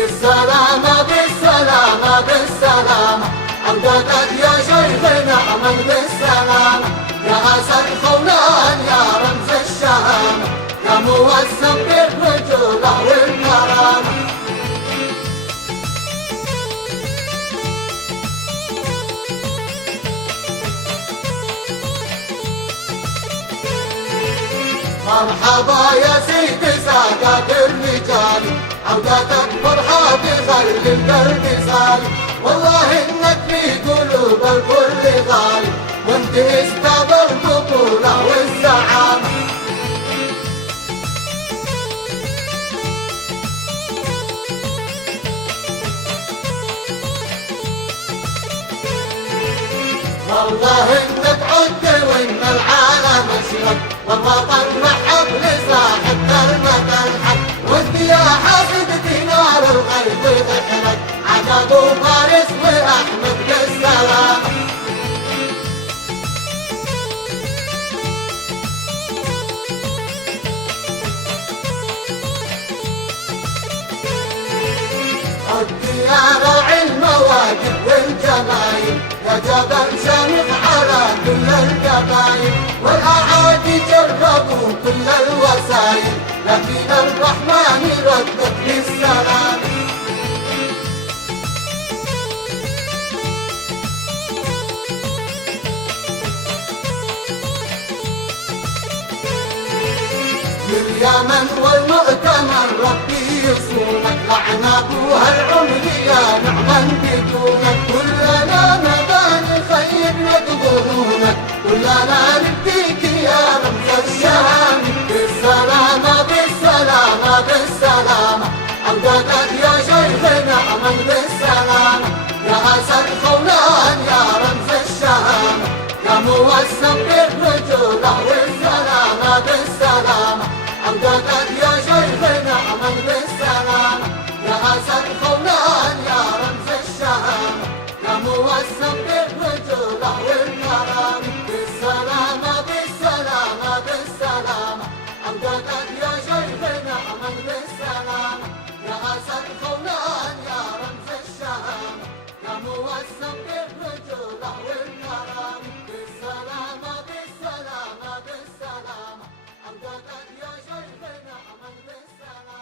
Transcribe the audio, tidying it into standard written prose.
بالسلامة بالسلامة بالسلامة، عودتك يا شيخنا أمن بالسلامة، يا أسد خولان يا رمز الشهامة، يا موسم بالرجولة والكرامة. مرحبا يا سيد سادات الرجال، عودتك فرحة بخير البرد صال، والله انك في قلوب الكل غالي، وانت استاذ البطولة والزعامة. والله انك عد وان العالم اشرق، والوطن محب لصاحب كلمة الحق، وانت يا حاسدتي نار الغيظ احرق، عقب وفارس واحمد بالسلامة. عد يا راعي المواجد والجمايل، يا جبل شامخ على كل القبائل، والأعادي جربوا كل الوسائل، لكن الرحمن ردك بالسلام. لليمن والمؤتمر ربي يصونك، لعن ابوها العمر يا نعما بدونك، كلنا نبان خير نقبلونك، كلنا نبيك يا رمز الشهامة. بالسلامة بالسلامة بالسلامة، عودتك يا شيخنا أمن بالسلامة، يا أسد خولان يا رمز الشهامة، يا موسم بالرجولة والسلامة بالسلامة، عودتك يا شيخنا أمن بالسلامة، يا أسد خولان يا رمز الشهامة، يا موسم بالرجولة والكرامة. بالسلامة بالسلامة بالسلامة، عودتك يا شيخنا أمن بالسلامة، يا أسد خولان يا رمز الشهامة، يا موسم بالرجولة والكرامة. بالسلامة بالسلامة بالسلامة، عودتك يا شيخنا أمن بالسلامة.